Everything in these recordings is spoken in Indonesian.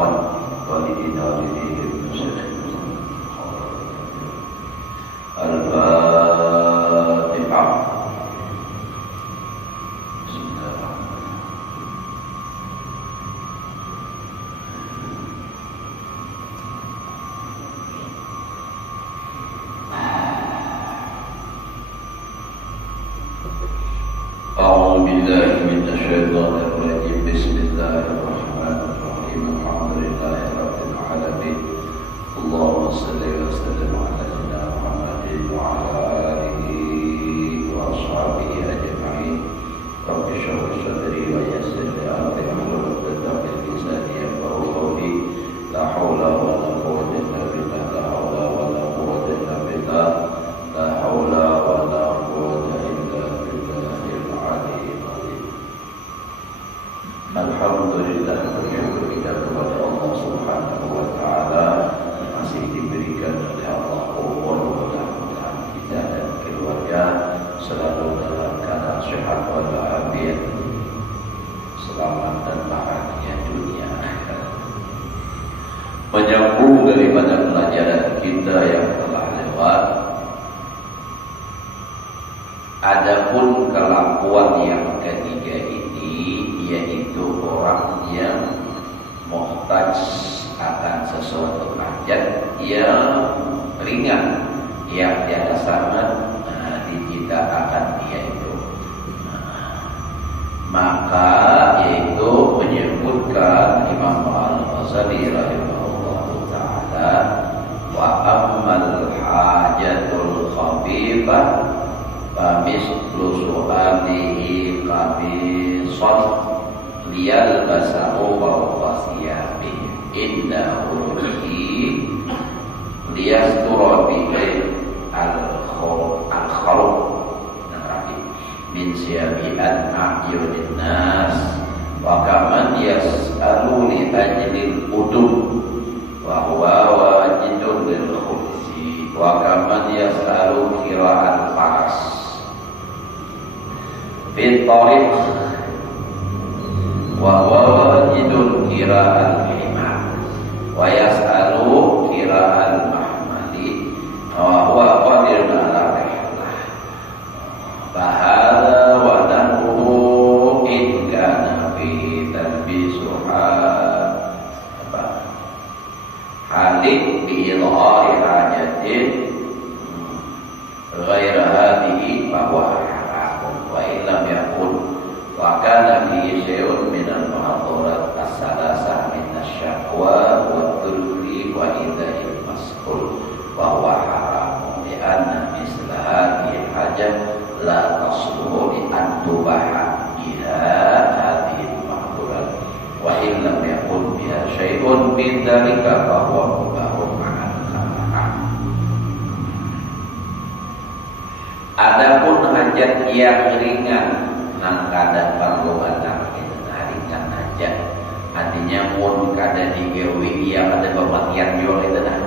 والدينا والديهم ومشايخنا الفاتحة. بسم الله الرحمن الرحيم. أعوذ بالله من الشيطان الرجيم. بسم الله الرحمن الرحيم. الحمد لله رب العالمين. اللهم صل وسلم على سيدنا محمد وعلى آله وأصحابه أجمعين. رب اشرح لي صدري ويسر لي أمري واحلل عقدة من لساني يفقهوا قولي. لا حول ولا قوة إلا بالله. لا حول ولا قوة إلا بالله. لا حول ولا قوة إلا بالله العلي العظيم. Alhamdulillah, bersyukur kita kepada Allah Subhanahu wa Ta'ala masih diberikan oleh Allah umur, mudah-mudahan kita dan keluarga selalu dalam keadaan sehat walafiat, selamat dan bahagia dunia akhirat. Menyambung daripada pelajaran kita yang telah lewat, adapun kelakuan yang ketiga ini yaitu orang yang muhtaj akan sesuatu hajat yang ringan, yang tiada sangat diciptakan dia itu. Maka yaitu menyebutkan Imam Al-Ghazali rahimahullahu ta'ala, wa ammal hajatul khafifah famislu su'alihi qamisat liyal basahu wa fasiyabih inda uruhi liyastura bihi al-khawf min siyabi'at a'yunin nas wa kaman yas'alu li ajlil udum wa huwa wajidun lil khubsi wa kaman yas'alu kira'al faras fit tariq wa wajidun kira'al himar wa yas'alu kira'al mahmali wa huwa qadirun ala rihlah bahada wa nahu in kana fi talbisuha halik bi idhari hajatin ghaira hadhihi bahwa haram wa illam yakun wa kana fi syai'un min al-muhadharat as-salasah min asy-syaqwa wa dhulli wa idha'il mas'ul wa huwa haram li anna misla hadhihi hajat la tasluhu li an tubaha biha hadhihi al-mahdhurat wa illam yakun biha syai'un min dhalika fa huwa mubahun ma'al khamah. Adapun hajat yang ringan nang kada perlu ada ringan aja, artinya pun kada digawe ia kada kematian jual itu dah.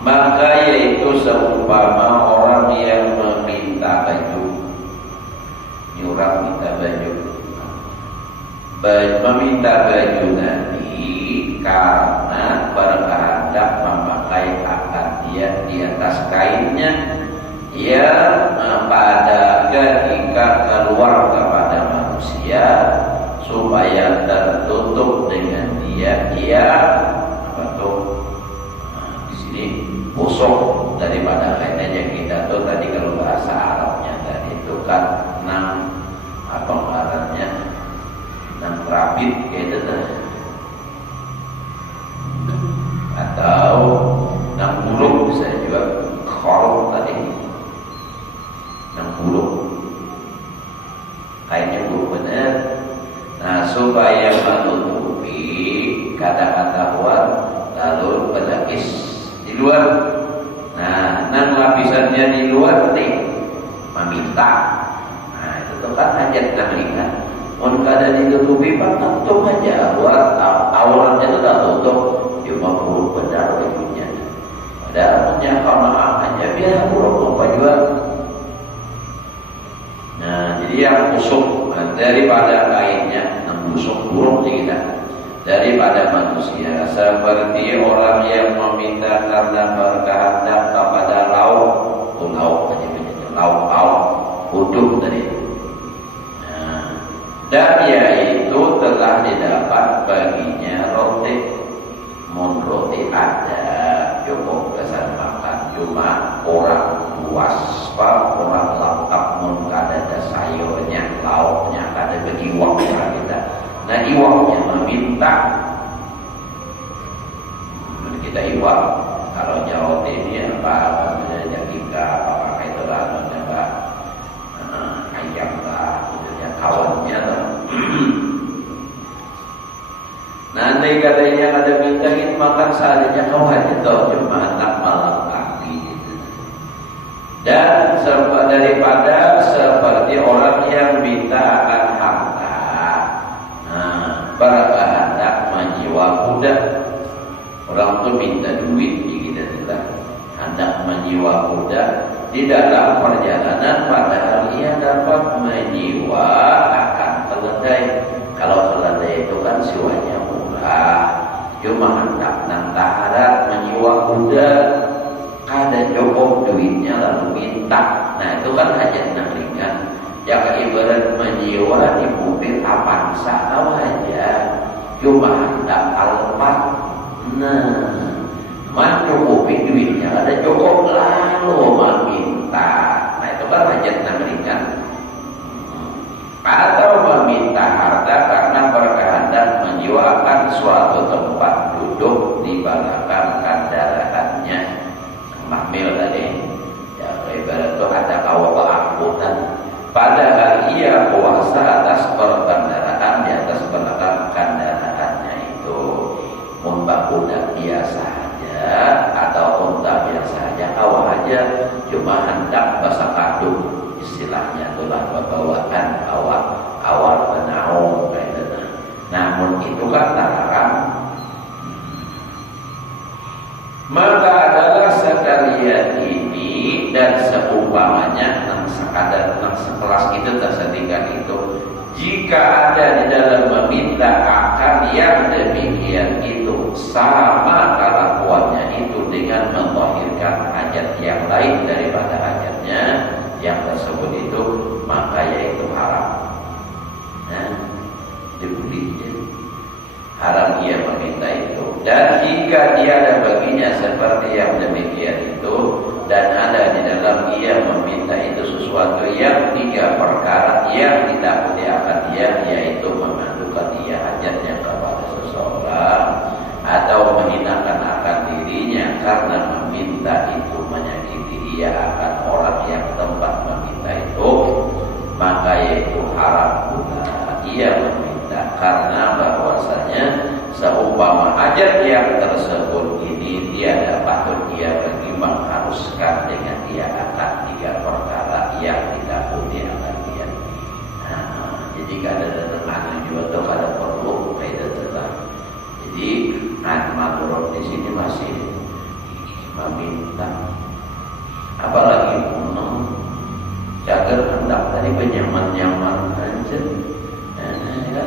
Maka yaitu seumpama orang yang meminta baju, nyurat minta baju, meminta baju Nabi karena berkehendak memakai akan dia di atas kainnya yang pada ketika keluar kepada manusia supaya tertutup dengan dia di sini busuk daripada kainnya. Kita tuh tadi kalau bahasa Arabnya tadi itu kan nang apa ngarannya nang rabit gitu atau nang buluk bisa juga khorok tadi. 60 kainnya buruk benar. Nah supaya menutupi kata-kata luar lalu berlapis di luar. Nah nang lapisannya di luar nih meminta. Nah itu tuh kan hajat nang ringan. Mau kada ditutupi pak tutup aja buat auratnya tetap tutup. Cuma buruk benar bajunya. Padahal punya kamaah aja biar buruk apa juga. Nah, jadi yang busuk daripada kainnya, busuk buruk kita. daripada manusia, seperti orang yang meminta karena berkehendak kepada lauk uduk tadi. Dan yaitu telah didapat baginya roti. Mun roti ada cukup kesan makan, cuma orang luas orang lengkap, mun kada ada sayurnya, lauknya, kada begiwak kita. Nah iwaknya meminta, kita iwak kalau Jawa ini apa jika apa pakai telan apa ayam lah, kawannya lah. Nanti katanya ada minta kita makan seadanya, kau hanya tahu cuma anak melengkapi gitu. Dan daripada seperti orang yang minta akan harta, berkehendak menjiwa kuda. Orang tu minta duit kita tidak hendak menjiwa kuda di dalam perjalanan, padahal ia dapat menjiwa akan keledai. Kalau keledai itu kan siwanya murah, cuma hendak nantaharat menjiwa kuda, kada cukup duitnya lalu minta. Nah itu kan hajat yang ringan. Jika ibarat menjiwa di mobil Avanza tahu aja, cuma hendak alpat. Nah, mencukupi duitnya ada cukup lalu meminta. Nah itu kan hajat yang ringan. Atau meminta harta karena berkehendak menjiwakan suatu tempat duduk di belakang kendaraannya. Mahmil tadi, ya ibarat itu ada kawal angkutan. Padahal ia kuasa atas perkendaraan di atas belakang kendaraannya itu. Unta kuda biasa saja atau unta biasa saja, awal aja cuma hendak basa kadung, istilahnya itulah bawaan awal penaung kayak gitu. Namun itu kan larang. Maka adalah sekalian ini dan seumpamanya yang sekadar yang sekelas itu tersetingkat itu, jika ada di dalam meminta akan yang demikian itu sama kelakuannya itu dengan memahirkan hajat yang lain daripada hajatnya yang tersebut itu, maka yaitu haram. Nah, dibeli haram ia meminta itu. Dan jika tiada baginya seperti yang demikian itu, dan ada di dalam ia meminta itu sesuatu yang tiga perkara yang ditakuti akan dia, yaitu mengadukan ia hajatnya kepada seseorang, atau menghinakan akan dirinya karena meminta itu menyakiti dia akan orang yang tempat meminta itu, maka yaitu haram pula ia meminta, karena bahwasanya seumpama hajat yang tersebut ini tiada patut dia bagi mengharuskan dengan dia akan tiga perkara yang ditakuti akan dia. Nah, jadi kada ada juga atau kada perlu kaidah telah. Jadi madorot di sini masih meminta, apalagi cagar hendak tadi penyaman-nyaman aja. Ya.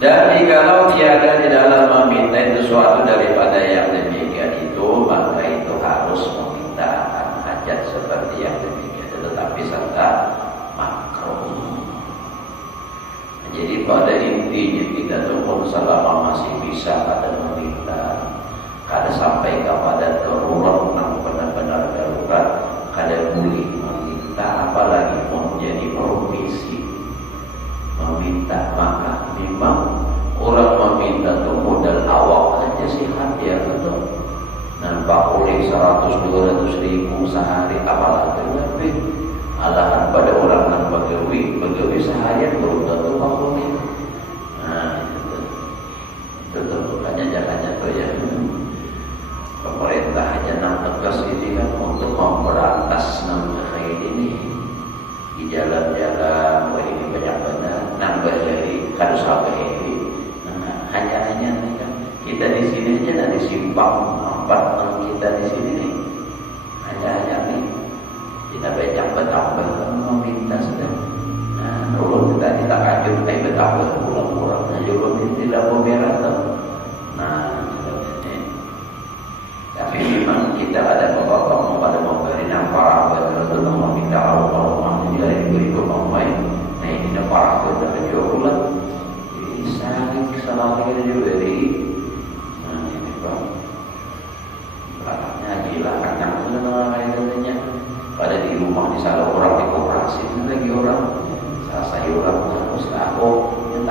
Dan jikalau tiada di dalam meminta sesuatu daripada yang demikian itu, maka itu harus meminta akan hajat seperti yang demikian, tetapi serta makruh. Jadi pada intinya kita pun selama masih bisa pada meminta, kada sampai kepada darurat, benar-benar darurat, kada boleh meminta, apalagi menjadi profesi meminta. Maka memang orang meminta itu modal awak saja sihat ya betul. Nampak oleh 100-200 ribu sehari, apalagi lebih. Alahan pada orang yang begawi seharian belum tentu bakul itu. Nah itu tentukannya jangan tuh ya. Pemerintah hanya nak tegas ini kan untuk memberantas kayak ini di jalan-jalan, wah ini banyak benar nambah jadi harus apa ini. Nah, hanya nih kan kita di sini aja dari simpang 4 kita di sini nih, hanya nih kita banyak bertambah meminta sedang. Nah, ulun tadi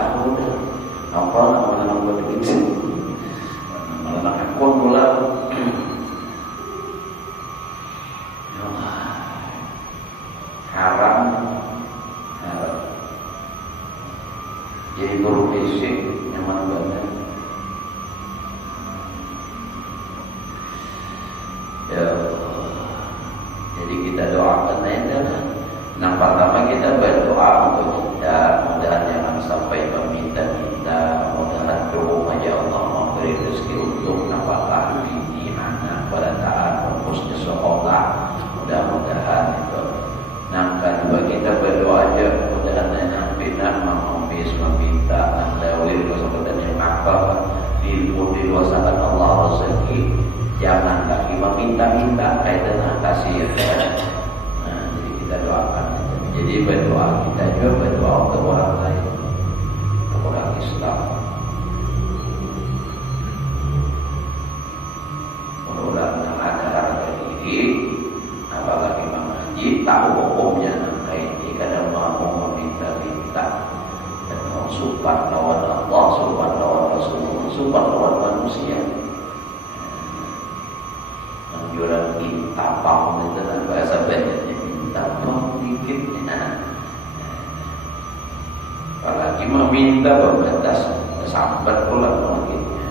tahu dah apa nama begitu malah akun pula haram jadi guru fisik nyaman banget ya. Jadi kita doakan aja. Nah pertama kita berdoa untuk kita, mudah-mudahan jangan sampai meminta-minta, mudah-mudahan doa aja Allah memberi rezeki untuk nafkah bini anak pada taat fokusnya sekolah, mudah-mudahan itu. Nah kedua kita berdoa aja, mudah-mudahan yang benar mengomis meminta mendawir kesempatannya apa diluasakan Allah rezeki, jangan lagi meminta-minta kaitan kasih ya. Kita doakan. Jadi berdoa kita juga berdoa untuk orang lain, untuk orang Islam. Orang yang ada harga diri, apalagi mengaji, tahu hukumnya. Nah ini kadang mau meminta-minta dan mau support lawan Allah, support lawan Rasulullah, support lawan manusia. Menjual minta pam itu kan bahasa banyak. Tampang dikitnya, apalagi meminta berbatas sambat pula mungkinnya.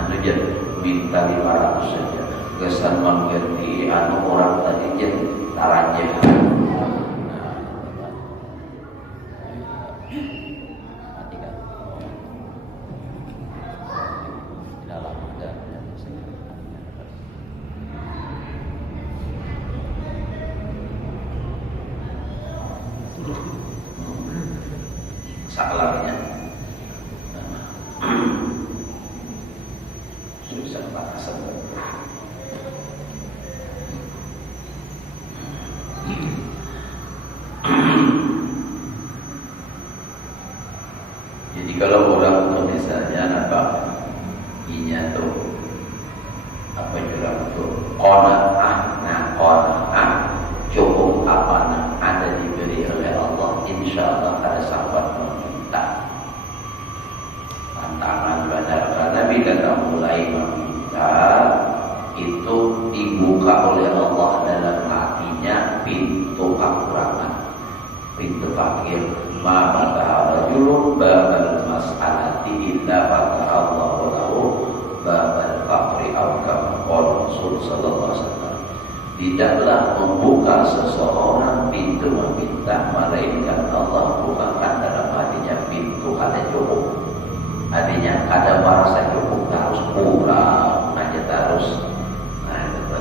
Anu jadi minta 500 saja, kesan mengganti anu orang tadi jadi taranya. Saklahnya susah batasan. Jadi kalau orang tuh misalnya apa inya tuh apa jurang tuh qanaah cukup apa ada diberi oleh Allah, insya Allah ada sahabat meminta. Tantangan benar karena bila mulai meminta itu dibuka oleh Allah dalam hatinya pintu kekurangan, pintu fakir. Ma fataha rajulun babal mas'alati illa fataha Allahu lahu babal faqri aw kama qala Rasul sallallahu alaihi wasallam. Tidaklah membuka seseorang pintu meminta, melainkan Allah bukakan dalam hatinya pintu ada cukup. Artinya ada merasa cukup, harus kurang aja terus. Nah itu.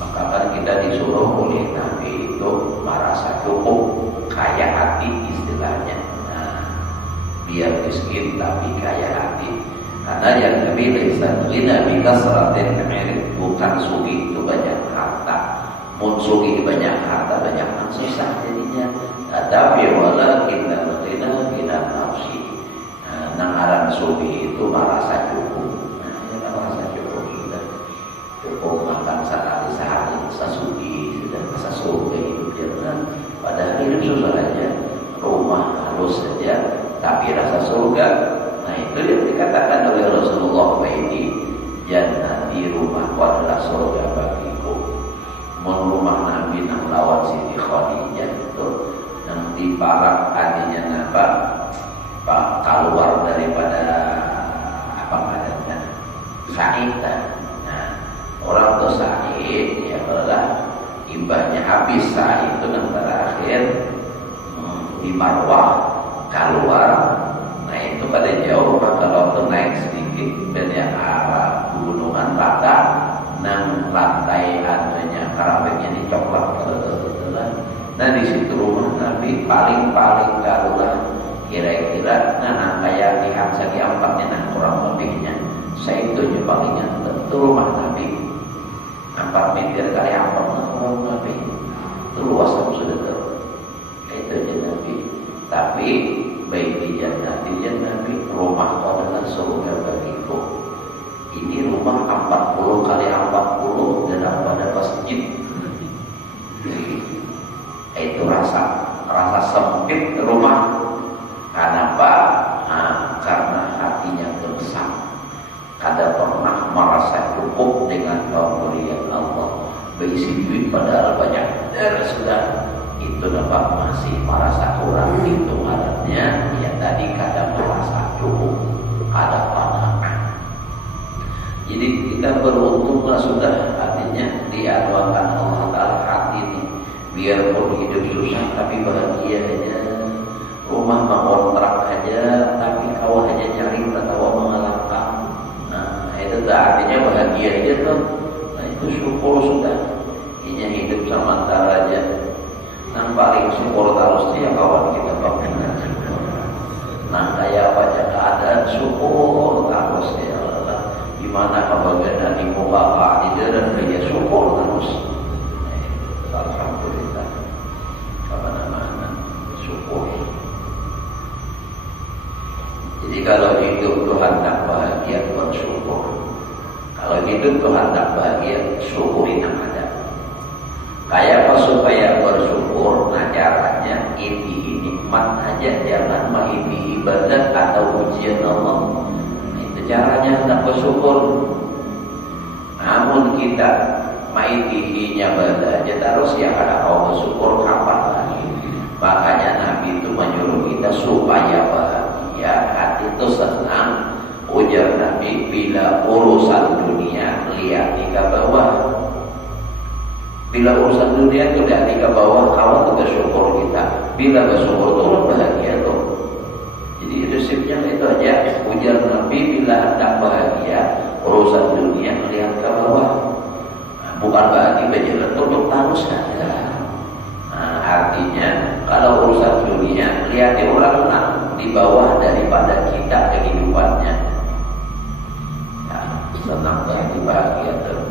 Maka kan kita disuruh oleh Nabi itu merasa cukup, kaya hati istilahnya. Nah, biar miskin tapi kaya hati. Karena yang lebih lisan ghina bi kasratin kamirin, bukan sugi itu banyak harta. Mun sugi banyak harta banyak susah jadinya. Tapi walakin ghina ghina nafsi. Nah aran sugi itu merasa cukup. Nah ya merasa cukup sudah cukup makan sekali sehari sasugi sudah rasa surga hidup jangan. Padahal hidup susah aja, rumah halus saja tapi rasa surga. Nah itu yang dikatakan oleh Rasulullah ini, jannati rumahku adalah surga bagiku. Mun rumah Nabi nang lawan Siti Khadijah itu nang diparak adanya napa Pak keluar daripada apa namanya Sa'idah. Nah orang tuh Sa'id ya adalah imbahnya habis Sa'id itu nang terakhir di Marwah keluar. Nah itu pada jauh, maka waktu naik sedikit banyak arah gunungan rata nang lantai adanya karapetnya ini coklat kebetulan. Nah di situ rumah Nabi paling kalulah kira-kira nah kayak lihat segi empatnya nah kurang lebihnya saya itu aja palingnya tentu rumah Nabi 4 meter kali 4 kurang lebih itu luas aku sudah tahu itu aja Nabi. Tapi baik di jannati Nabi rumah adalah surga bagiku. Ini rumah 40 kali 40 dan pada masjid. Itu rasa sempit rumah. Kenapa? Karena hatinya gersang. Kada pernah merasa cukup dengan pemberian Allah. Berisi duit padahal banyak. Sudah itu dapat masih merasa kurang. Itu adanya ya tadi kada merasa cukup, kada qanaah. Jadi kita beruntunglah sudah, artinya dianuakan Allah Ta'ala hati ini. Biarpun hidup susah tapi bahagia aja. Rumah mengontrak aja tapi kau hanya nyari ketawa mengalahkan. Nah itu artinya bahagia aja tuh. Nah itu syukur sudah. Ini hidup sementara aja. Yang paling syukur terus dia kawan kita pakai syukur. Nah kayak apa aja keadaan syukur terus ya Allah. Gimana kebahagiaan ibu bapak di dalam dia syukur terus. Alhamdulillah. Kemana-mana syukur. Jadi kalau hidup Tuhan tak bahagia bersyukur. Kalau hidup Tuhan tak bahagia syukurin yang ada. Kayak apa supaya bersyukur? Nah caranya ini nikmat aja, jangan maini ibadat atau ujian Allah. Nah, itu caranya hendak bersyukur. Namun kita maininya ibadat aja terus ya kada kau bersyukur kapan lagi. Makanya Nabi itu menyuruh kita supaya bahagia, hati itu senang. Ujar Nabi, bila urusan dunia lihat di bawah. Bila urusan dunia itu lihat di bawah, kawan itu bersyukur kita. Bila bersyukur turun bahagia tuh. Jadi resepnya itu aja. Ujar Nabi, bila hendak bahagia urusan dunia lihat ke bawah. Nah, bukan berarti berjalan untuk terus saja. Nah, artinya kalau urusan dunia lihat di orang di bawah daripada kita kehidupannya. Nah, senang bahagia tuh.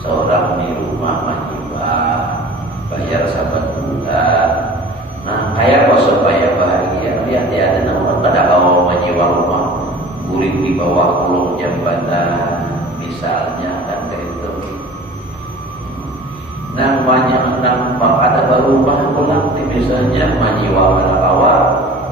Seorang di rumah majibah bayar 1 bulan. Nah kayak apa supaya bahagia? Lihat ya ada nama pada kau menyewa rumah guring di bawah kolong jembatan misalnya kan begitu. Namanya nampak ada baru rumah pulang misalnya menyewa pada bawah.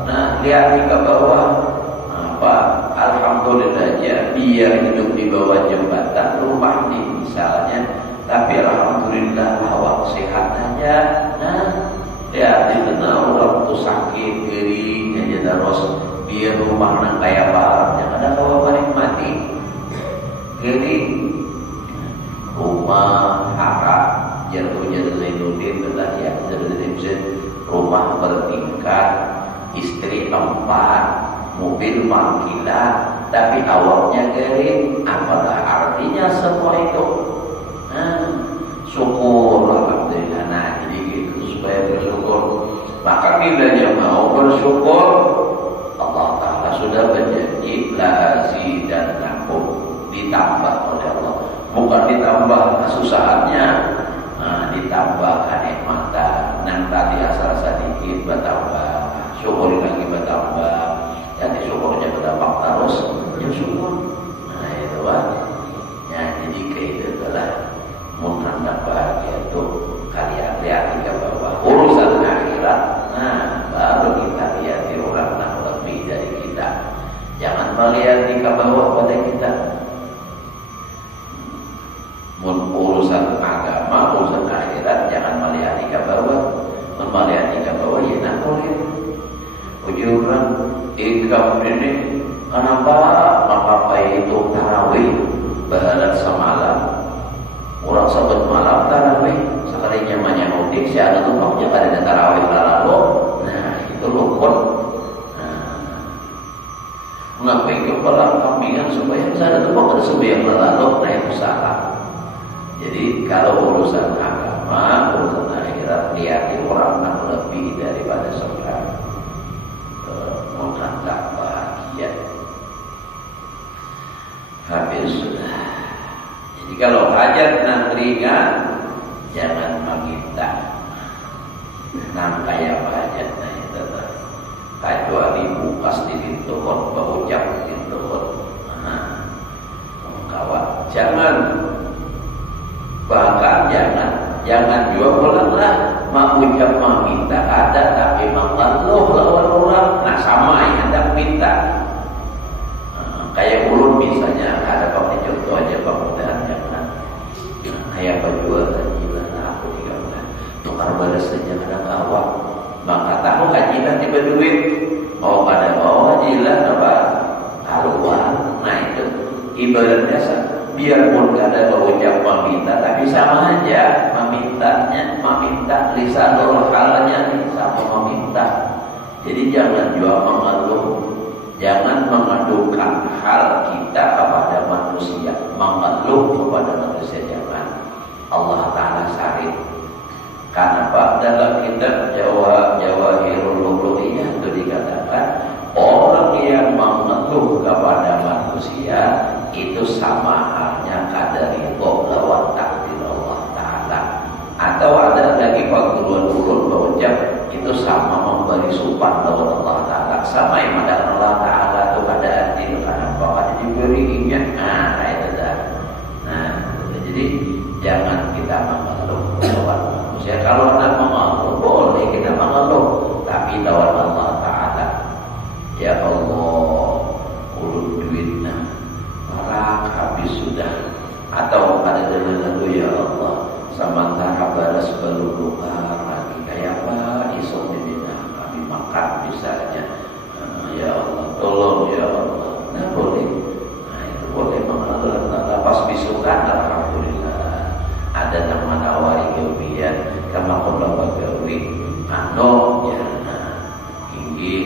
Nah lihat di bawah apa? Alhamdulillah aja biar hidup di bawah jembatan rumah ini misalnya, tapi alhamdulillah awak sehat aja. Nah ya itu orang tuh sakit kering aja terus biar rumah nang kayak barang yang ada kau menikmati kering rumah harap jatuh Zainuddin belah ya rumah bertingkat, istri 4, mobil mangkilan, tapi awaknya kering. Apakah artinya semua itu? Syukur alhamdulillah. Nah jadi gitu supaya bersyukur. Maka bila yang mau bersyukur, Allah Ta'ala sudah berjanji la azidannakum, ditambah oleh Allah. Bukan ditambah kesusahannya, ditambah kenikmatan. Yang tadi asal sedikit bertambah, syukur lagi bertambah. Jadi syukurnya berdampak terus, ya syukur. Nah itu kan. Ya jadi kayak itu adalah menandang bahagia itu kalian lihat di bawah urusan akhirat. Nah baru kita lihat di orang yang lebih dari kita. Jangan melihat di bawah pada kita. Urusan agama, urusan akhirat jangan melihat di bawah. Melihat di bawah ya nak boleh. Ujuran ikam ini kenapa itu tarawih baharat semalam orang sahabat malam tarawih sekalinya menyamudik si ada tuh maknya ada tarawih lalu. Nah itu rukun. Mengapai kepala kambingan supaya ada tuh ada sembahyang lalu. Nah itu salah. Jadi kalau urusan agama, urusan akhirat lihat orang yang lebih daripada sekarang. Menganggap bahagia habis sudah. Jadi kalau hajat nang ringan jangan meminta. Nang kayak hajat nah itu kecuali bukas di pintu kon berucap di pintu kon. Kawan jangan bahkan jangan jual pulang lah. mengucap meminta ada, tapi mengeluh lawan orang. Nah sama ya, ada minta. Kayak ulun misalnya, ada pakai contoh aja mudah-mudahan jangan. Kayak berjual hajilah, aku 3 bulan tukar balas saja ada kawan. Maka tahu hajilah tiba duit. Oh pada bawa hajilah apa? Haluan. Nah itu ibaratnya biarpun ada mengucap meminta, tapi sama aja meminta lisanul halnya sama meminta. Jadi jangan jual mengeluh, jangan mengadukan hal kita kepada manusia, mengeluh kepada manusia jangan. Allah Ta'ala syarif. Karena dalam kitab Jawahirul Lughiyah itu dikatakan orang yang mengeluh kepada manusia itu sama halnya kadar ridho lawan takdir Allah Ta'ala. Atau ada lagi penguluan berucap itu sama memberi sumpah lawan Allah Ta'ala. Sama yang ada Allah Ta'ala itu pada adil karena bahwa diberinya. Nah itu dah. Nah jadi jangan kita mengeluh lawan manusia. Kalau nak mengeluh boleh kita mengeluh, tapi lawan Allah Ta'ala. Ya Allah, ulun duitnya marak habis sudah. Atau ada dengan ya Allah, sementara balas belum tukar lagi kayak apa isok dibina kami makan misalnya. Ya Allah, tolong ya Allah. Nah boleh. Nah itu boleh mengeluh. Pas bisukan alhamdulillah. Ada nama nawari kewian kama qala bagawi ano ya tinggi,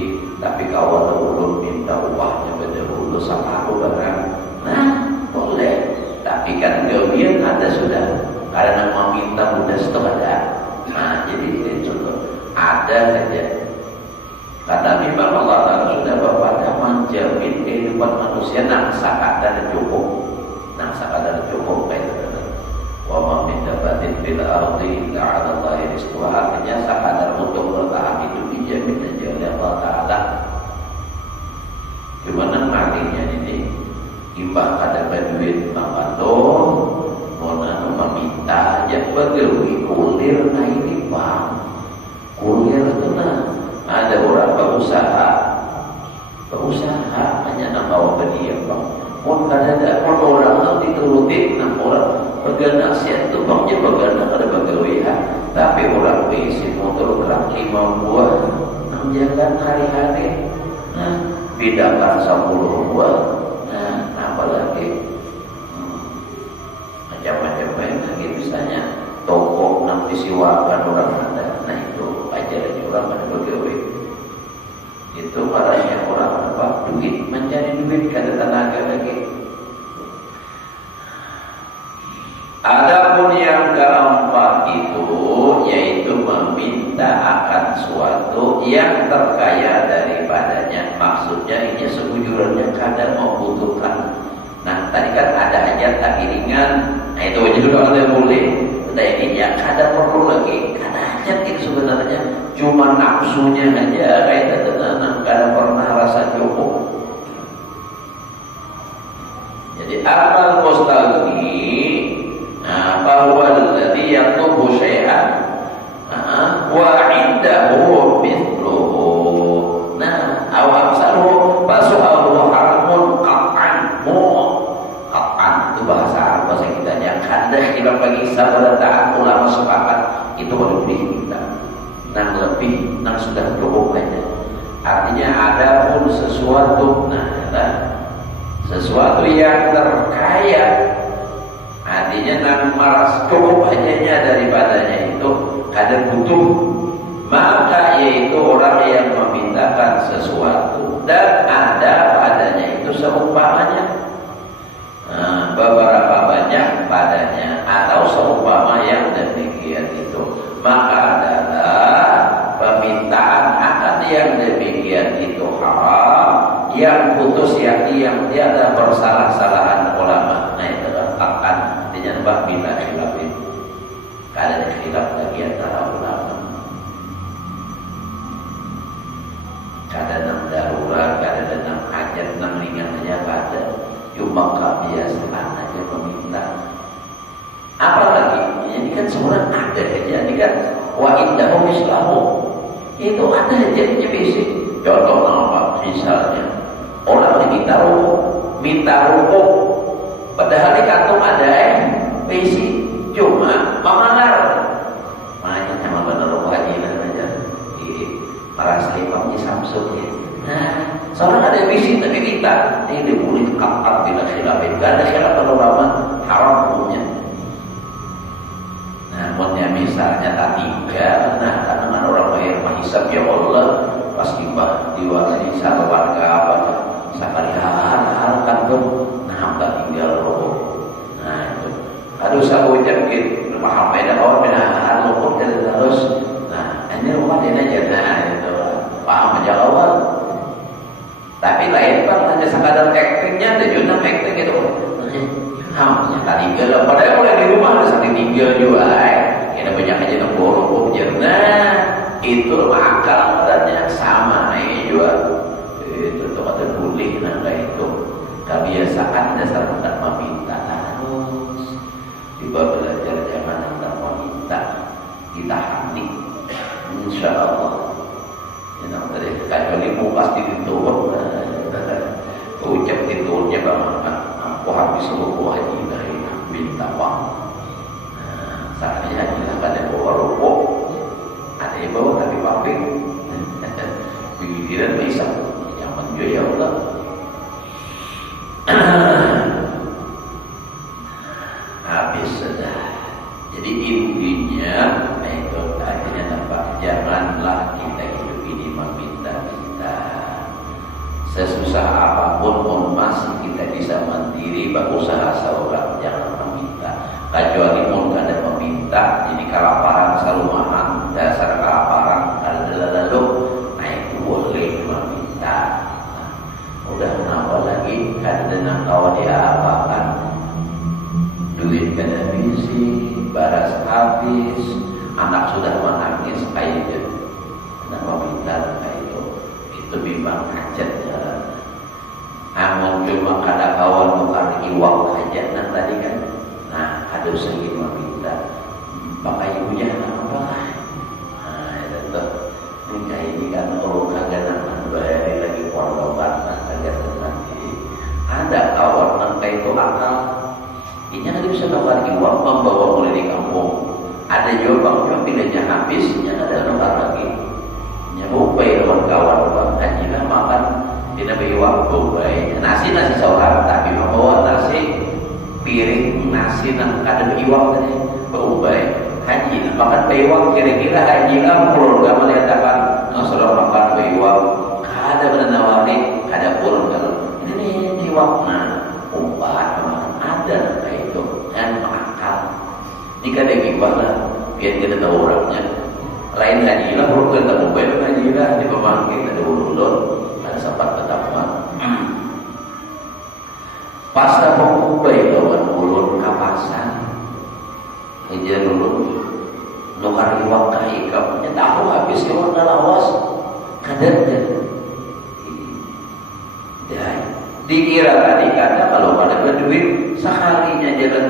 tapi kawan ulun minta upahnya berdahulu sama aku barang. Nah boleh, tapi kan kewian ada sudah, karena meminta mudah setelah ada. Nah jadi itu ada saja, karena memang Allah Ta'ala sudah berpada menjamin kehidupan manusia nang sakadar cukup, kayak itu. Wa ma min dabatin fil ardi illa 'ala Allahi rizquha, artinya sakadar untuk bertahan itu dijamin aja oleh Allah Ta'ala. Gimana malingnya ini imbang ada duit mangandong mau meminta aja bagawi kulir. Nah ini bang kulir itu ada orang berusaha hanya nama dia bang. Pun kadang-kadang orang itu diturutin, orang bagian nasihat itu bangnya bagian ada bagaimana, tapi orang bisi motor gerak 5 buah, 6 jalan hari-hari, nah bedakan 10 buah, nah apa lagi, macam-macam lagi misalnya toko nak disiwakan orang ada, nah itu ajaran orang ada bagaimana. Itu marahnya orang apa? Duit, mencari duit, kada tenaga lagi. Adapun yang keempat itu yaitu meminta akan suatu yang terkaya daripadanya. Maksudnya ini sebujurannya kadang membutuhkan. Nah tadi kan ada hajat tak iringan. Nah itu juga ada boleh. Kita ini ya kadang perlu lagi. Karena hajat itu sebenarnya cuma nafsunya aja kayak tenang, kadang pernah rasa cukup. Jadi amal mustalqi bahwa alladhi yatlubu syai'an wa 'indahu mithluhu. Nah, aw amsaluhu fasu'aluhu haramun qat'an. Qat'an itu bahasa Arab, bahasa kita yang kada hilang bagi sahabat ta'ala ulama sepakat itu baru diminta. Nang lebih, nang sudah cukup aja. Artinya ada pun sesuatu, sesuatu yang terkaya, artinya nang maras cukup hanya daripadanya itu kadang butuh, maka yaitu orang yang memintakan sesuatu dan ada padanya itu seumpamanya, beberapa banyak padanya atau seumpama yang demikian itu, maka adalah permintaan akan yang demikian itu haram, yang putus yakni yang tiada bersalah-salahan ulama. Nah itu akan dinyatakan bila khilafin, kada ada khilaf lagi antara ulama, kada nang darurat, kada ada nang hajat, nang ringan aja kada, cuma kebiasaan aja meminta. Apalagi ini kan seorang ada aja, ini kan wa indahu mislahu. Itu ada jenisnya fisik. Contoh apa? Misalnya orang minta rokok, padahal di kantong ada fisik, cuma mengalar. Makanya sama benar rokok haji aja. Para selipangnya Samsung ya. Nah, seorang ada fisik tapi kita ini boleh kapat bila khilafin. Gak ada khilafan ulama haram hukumnya. Namunnya misalnya tak tinggal, nah karena orang yang menghisap ya Allah pasti diwakili satu warga apa sekali hal kantor, nah tak tinggal rokok. Nah itu harus aku ucapkan paham beda orang beda hal rokok dan harus. Nah ini rumah dia aja, nah itu paham aja awal. Tapi lain bang hanya sekadar actingnya, ada juga acting gitu. Hamnya tak tinggal, padahal mulai di rumah ada sampai tinggal juga. Ini banyak aja nembor nah itu akal adanya sama ini juga. Itu tuh ada boleh nah itu kebiasaan dasar hendak meminta harus dibawa belajar jangan hendak meminta ditahani. Insya Allah. Yang tadi kecuali mau pasti diturun, ucap diturunnya bang. Aku habis buku haji dari minta uang. Saatnya haji lah pada bawa rokok, ada yang bawa tapi pabrik. Pikiran bisa, jangan juga ya Allah. Habis sudah. Jadi intinya, itu tadinya nampak janganlah kita hidup ini meminta-minta. Sesusah apapun pun masih kita bisa mandiri berusaha seorang jangan meminta. Kecuali pun ada meminta, jadi kelaparan selalu mahan, dasar kelaparan adalah lalu, nah itu boleh meminta. Nah, udah kenapa lagi ada kawan dia apakan duit kena habisi, baras habis, anak sudah menangis aja, nah meminta itu bimbang hajat. Amun cuma ada kawan tukar iwak aja nah tadi kan, nah ada segi meminta pakai ibunya apa lah, nah itu nikah ini kan orang kagak nak bayar lagi korban nah kagak nanti ada kawan nangka itu akal ini kan bisa tukar iwak membawa mulai di kampung, ada juga bang pilihnya habis nya ada tukar lagi nyebut bayar kawan bang haji lah makan tidak bagi waktu baik nasi seorang tapi membawa nasi piring nasi nak ada bagi waktu tadi baik haji makan bagi waktu kira-kira haji lah puluh gak melihatkan nasalah makan bagi waktu ada menawari ada puluh kalau ini waktu nah umpat ada kayak itu kan makan jika ada gibah lah biar kita tahu orangnya lain haji lah puluh kita mobile haji lah di pemangkit ada ulun sempat ketemu pas dapat ubay lawan ulun kapasan aja dulu nukar iwak kai kamunya tahu habis iwak lawas kadarnya ya dikira tadi kata kalau pada berduit sekalinya jalan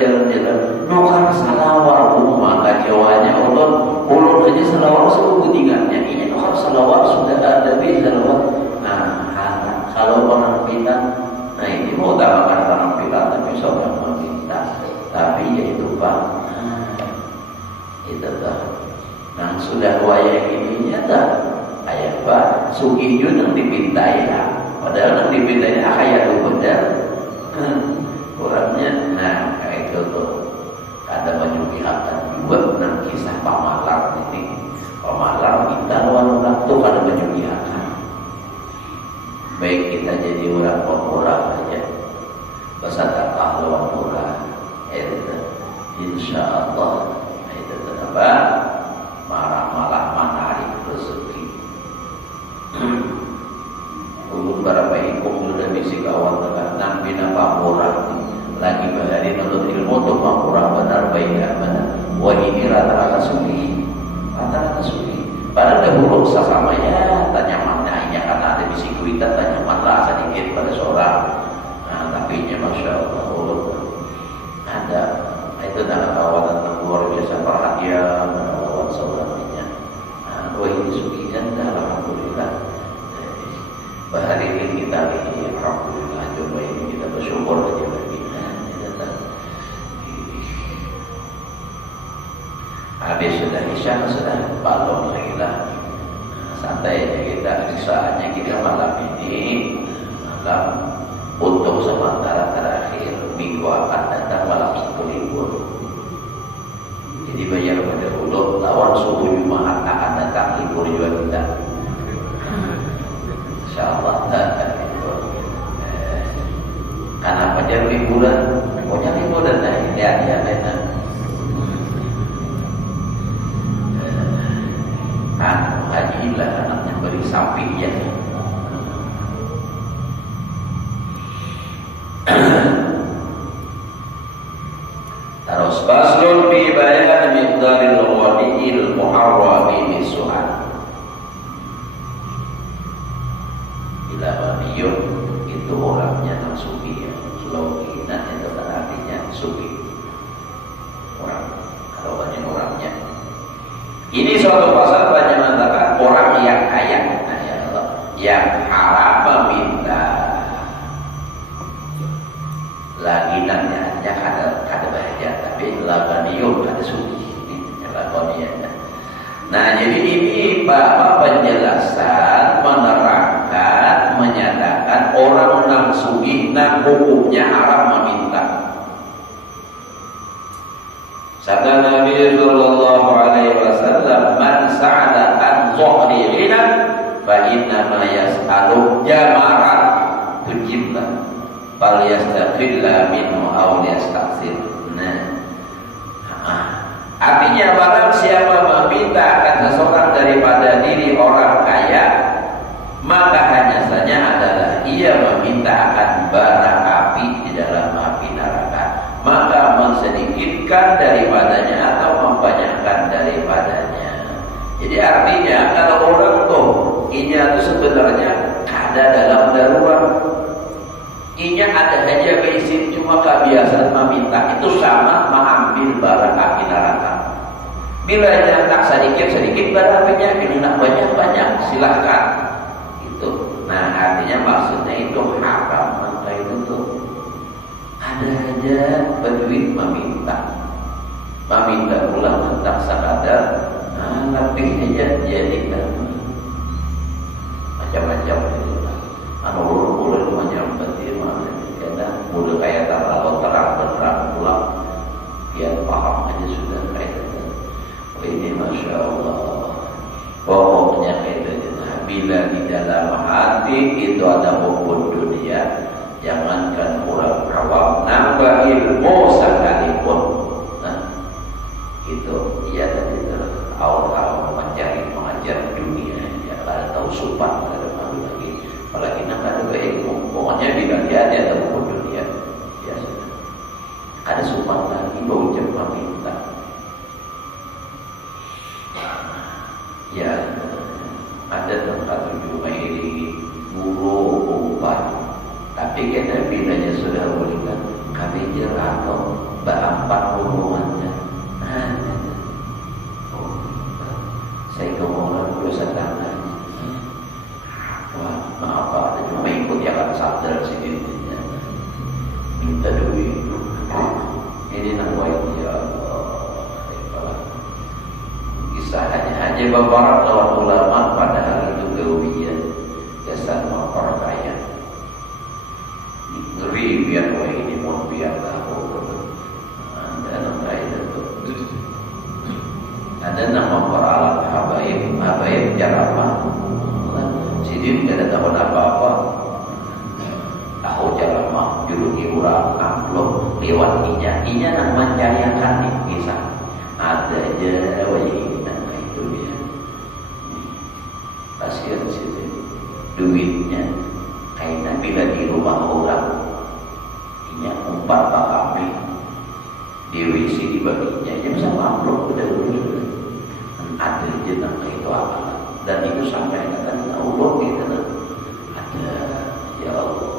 nukar salawar rumah kacauannya ulun aja salawar seluruh tinggalnya ini nukar salawar sudah ada bisa salawar. Nah, kalau penampilan, nah ini mau utamakan penampilan tapi seorang meminta, tapi ya itu pak, itu tak, nah sudah wayang ininya tak, ayah pak, sugih juga yang dipintai lah, padahal yang dipintai kayak itu benar, kurangnya, nah kayak itu tuh, ada menyugihakan juga dalam kisah pamalar ini, pamalar kita lawan orang tuh ada menyugihakan. Baik kita jadi orang pemurah saja, bersedekah lawan murah, itu insya Allah itu apa? Malah menarik rezeki. Ulun berapa ikut sudah bisi kawan dengan nampina pamurah lagi bahari nurut ilmu untuk pamurah benar baik benar. Wah ini rata-rata sulit. Padahal dahulu sesamanya tanya maknanya karena ada di situ kita tanya makna sedikit pada seorang. Nah, tapi nya masya Allah ada itu dalam kawanan luar biasa perhatian, kawan sudah isya sudah balon lagi lah. Santai aja kita, misalnya kita malam ini malam untuk sementara terakhir minggu akan datang malam satu libur. Jadi bayar pada dulu lawan subuh Jumat akan datang libur juga kita. Insyaallah itu. Karena pajar liburan, pokoknya liburan dah lihat ya benar. Haji lah anaknya beri sapi ya. Terus faslun fi bayan miqdaril ghadil muharrami bisu'an. Bila waniyun itu orangnya nasuki ya. Sloginan itu artinya suki. Orang kalau banyak orangnya. Ini suatu pasal banyak mengatakan orang yang kaya, yang haram meminta. Lagi nantinya kada bahagia, tapi labaniyum ada suci. Nah, jadi ini Bapak penjelasan menerangkan, menyatakan orang nang sugih nang hukumnya haram meminta. Sabda Nabi sallallahu alaihi wasallam, "Man sa'ala an zuhri ghina fa inna ma yas'alu jamaran tujibna fal yastaqilla minhu aw yastaghfir." Artinya barang siapa meminta akan seseorang daripada diri orang kaya, maka hanya saja adalah ia meminta akan bara api di dalam api neraka, maka mensedikitkan daripadanya atau membanyakkan daripadanya. Jadi artinya kalau orang tuh inya itu sebenarnya ada dalam darurat, inya ada aja basic cuma kebiasaan meminta, itu sama mengambil bara api neraka. Bila tak sedikit bara apinya, ini nak banyak silahkan. Itu. Nah artinya maksudnya itu haram, maka itu tuh ada aja berduit meminta pulang tentang sekadar lebih aja jadi macam-macam itu. Ulu itu macam betul mana karena mudah kayak terlalu terang pulang biar paham aja sudah kayak itu. Ini masya Allah pokoknya kayak itu. Bila di dalam hati itu ada hukum dunia, jangankan orang awam nambah ilmu sekalipun. Nah, itu ia tadi awal mengajar dunia, ya kalau tahu sumpah ada malu lagi, apalagi nak ada ilmu. Pokoknya bila dia ada hukum dunia, ya sudah. Ada sumpah lagi bau jemaah minta. Ya, ada tempat tujuh ini guru umpan. Tapi kita bilanya sudah berikan kami jelas atau berempat hubungannya. Saya kemudian dosa tangan. Wah, maaf ada cuma ikut yang akan sadar sini minta duit. Ini namanya ya Allah. Kisah hanya beberapa lawan ulama pada hari itu kewian jasa orang kaya. Ngeri biar wah ini mau biar tahu. Ada nama para habaib jaramah. Sidin tidak tahu apa-apa. Tahu jaramah juluki urang amplop lewat inya nak mencariakan nih kisah. Ada aja wah ini nama itu dia. Pasien situ duitnya kayaknya bila di rumah orang inya umpat Pak Kami di WC dibaginya aja bisa amplop udah ada aja nama itu apa dan itu sampai kata Allah gitu ada ya Allah.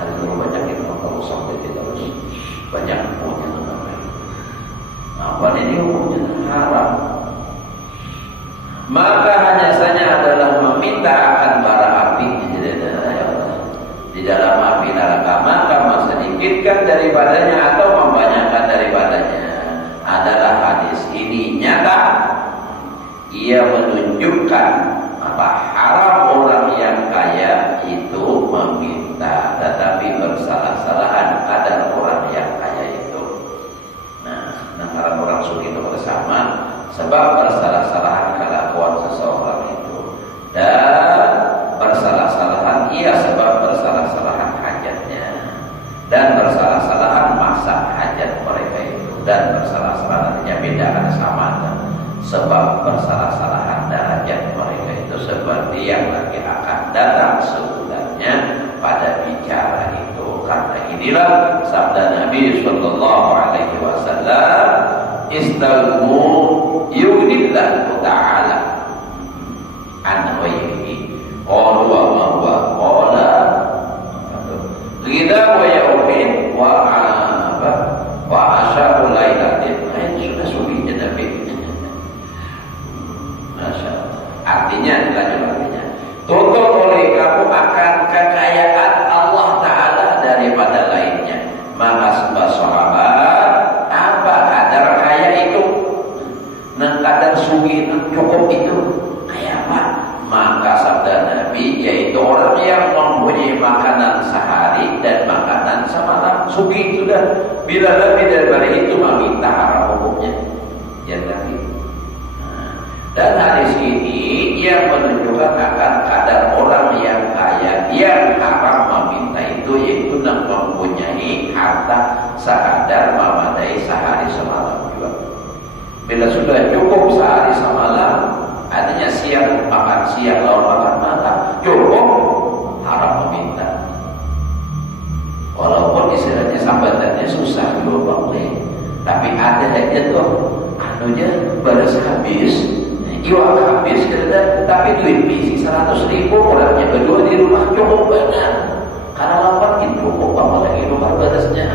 Hari ini banyak yang kalau sampai kita harus banyak punya nama apa ini hukumnya haram. Maka hanya saja adalah meminta akan bara api di dalam api neraka, maka sedikitkan daripadanya atau membanyakkan daripadanya. ia menunjukkan apa haram orang yang kaya itu meminta, tetapi bersalah-salahan kadar orang yang kaya itu. Nah haram orang sugih itu bersama sebab bersalah-salahan kelakuan seseorang itu, dan bersalah-salahan ia sebab bersalah-salahan hajatnya, dan bersalah-salahan masa hajat mereka itu, dan bersalah-salahannya beda ada sama sebab bersalah-salahan derajat mereka itu, seperti yang lagi akan datang sebenarnya pada bicara itu. Karena inilah sabda Nabi sallallahu alaihi wasallam, istagmu yughnillahu ta'ala an ghairihi qalu wa ma huwa qala ghida wa yaumin wa ashabu lailatin. Sudah subinya Nabi. Masya Allah. Artinya tutup oleh kamu akan kekayaan Allah Ta'ala daripada lainnya. Maka sebab sahabat apa kadar kaya itu, dan kadar sugih cukup itu kayak apa? Maka sabda Nabi, yaitu orang yang mempunyai makanan sehari dan makanan semalam, sugih sudah. Bila lebih daripada itu meminta haram hukumnya ya Nabi. Dan hadis ini yang menunjukkan akan kadar orang yang kaya yang haram meminta itu, yaitu mempunyai harta sekadar memadai sehari semalam juga. Bila sudah cukup sehari semalam, artinya siang makan siang, lalu makan malam, cukup, haram meminta. Walaupun istilahnya sambatannya susah juga Bang, tapi ada aja tuh anunya balas habis. Iwak habis kereta, tapi duit misi 100.000 orangnya berdua di rumah cukup benar. Karena lapar itu cukup, apalagi nomor batasnya.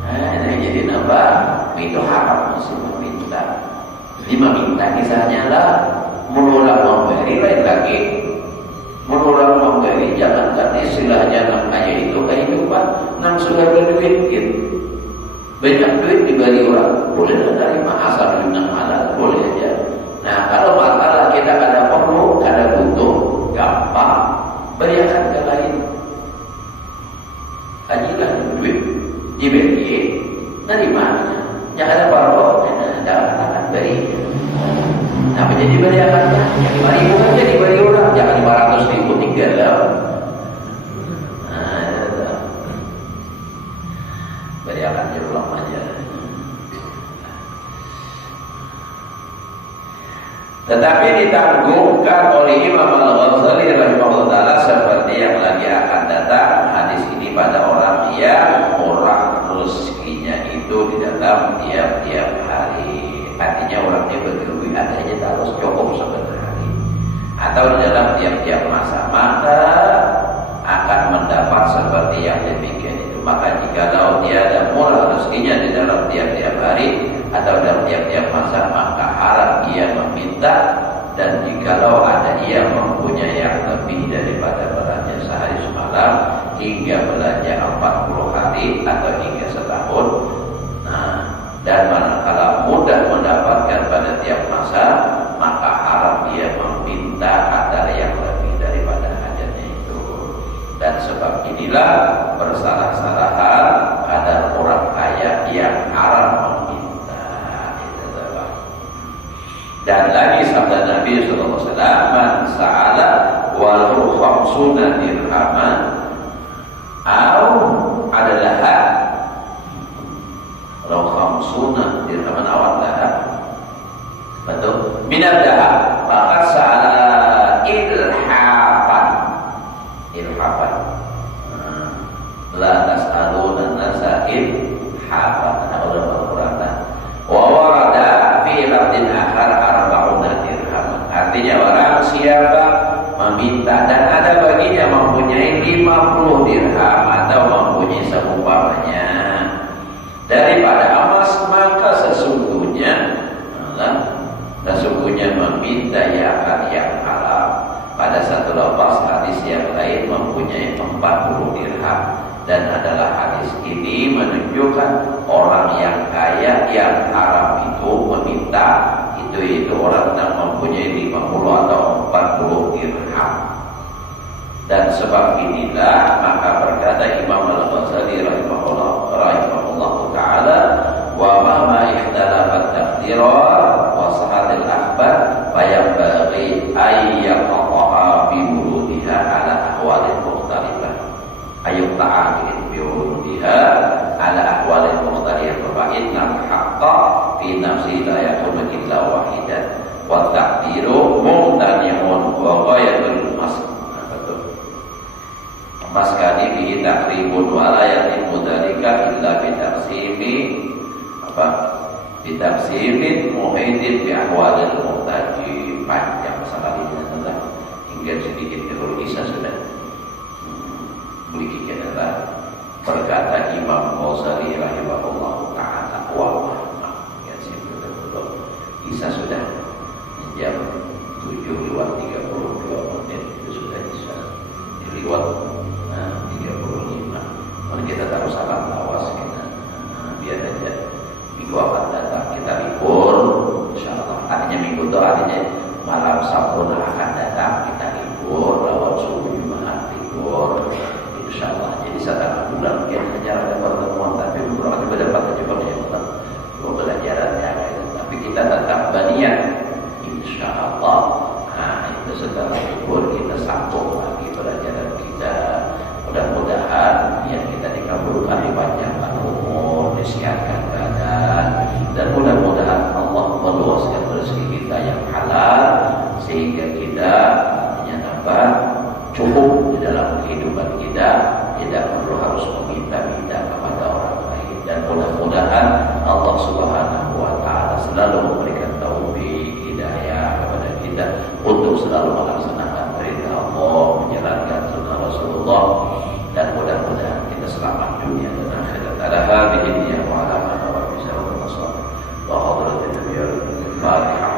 Nah, ini jadi nambah itu haram masih meminta. Jadi meminta kisahnya lah menolak memberi, lain lagi menolak memberi. Jangankan istilahnya nang kaya itu kehidupan, nang sudah berduit gitu. Banyak duit dibagi orang, boleh menerima asal nang halal, boleh aja. Nah kalau masalah kita ada perlu, ada butuh, gampang berikan ke lain. Hajilah duit diberi, nerima. Jangan ada perlu, jangan beri. Apa jadi berikan? Yang 5.000 aja diberi orang, jangan 500.000 tinggal lah. Berikan je ulang aja. Tetapi ditanggungkan oleh Imam Al-Ghazali rahimahullah ta'ala seperti yang lagi akan datang hadis ini pada orang yang murah rezekinya itu di dalam tiap-tiap hari. Artinya orangnya berduit adanya terus cukup sebenarnya, atau di dalam tiap-tiap masa, maka akan mendapat seperti yang demikian itu. Maka jikalau dia ada murah rezekinya di dalam tiap-tiap hari atau dalam tiap-tiap masa, maka haram ia meminta. Dan jikalau ada ia mempunyai yang lebih daripada belanja sehari semalam hingga belanja 40 hari atau hingga setahun, nah, dan manakala mudah mendapatkan pada tiap masa, maka haram ia meminta kadar yang lebih daripada hajatnya itu. Dan sebab inilah bersalah-salahan kadar orang kaya yang haram meminta. Dan lagi sabda Nabi sallallahu alaihi wasallam, man sa'ala walau 50 dirhaman au adalah walau 50 dirhaman awal dahab, betul, minat dahab, maka sa'ala ilhafan la tas'aluna nasa ilhafan. Ada Al-Quran wa warada fi lafdin akhar arba'una dirhaman. Artinya orang siapa meminta dan ada baginya mempunyai 50 dirham atau mempunyai seumpamanya daripada emas, maka sesungguhnya meminta yang halal. Pada satu lafaz hadis yang lain mempunyai 40 dirham Dan adalah hadis ini menunjukkan orang yang kaya yang haram itu meminta itu orang yang mempunyai 50 atau 40 dirham. Dan sebab inilah maka berkata Imam Al-Ghazali rahimahullah taala, wa ma ikhtalafat taqdirat wa sahatil akhbar fayambaghi ay yaqa'a bi wurudiha ala ahwalil mukhtalifah ayat ta'akin bi wurudiha ala ahwalil mukhtalifah fa inna haqqa fi nafsi la yakunu illa wahidan wa taqdiru mumtani'un wa ghayatul maskani bihi takribun wa la yatimu dzalika illa bi taqsimi bitaqsimin muhidin bi ahwalil muhtaji. Panjang masalah ini adalah hingga sedikit bisa sudah berikutnya adalah berkata Imam Ghazali rahimahullah ta'ala wa ya betul bisa sudah jam 7:32 itu sudah bisa diliwat 35. Mari kita taruh salam awas kita biar aja minggu akan datang kita libur insyaallah. Artinya minggu itu artinya malam Sabtu akan datang kita libur, lawan subuh Jumat libur insyaallah. Jadi setelah bulan mungkin hanya ada pertemuan tapi beberapa juga dapat coba ya pelajaran ya. Tapi kita tetap berniat insyaallah. Nah itu setelah libur kita sambung lagi pelajaran kita. Mudah-mudahan yang kita dikabulkan dipanjangkan umur, disehatkan badan, dan mudah-mudahan Allah meluaskan rezeki kita yang halal sehingga kita nambah cukup di dalam kehidupan kita, tidak perlu harus meminta-minta kepada orang lain. Dan mudah-mudahan Allah Subhanahu wa taala selalu memberikan taufik hidayah kepada kita untuk selalu melaksanakan perintah Allah, menjalankan sunnah Rasulullah, dan mudah-mudahan kita selamat dunia dan akhirat. Ala hadhihi wa ala ma wa bi sallallahu alaihi wa sallam wa hadratin nabiyil Fatihah.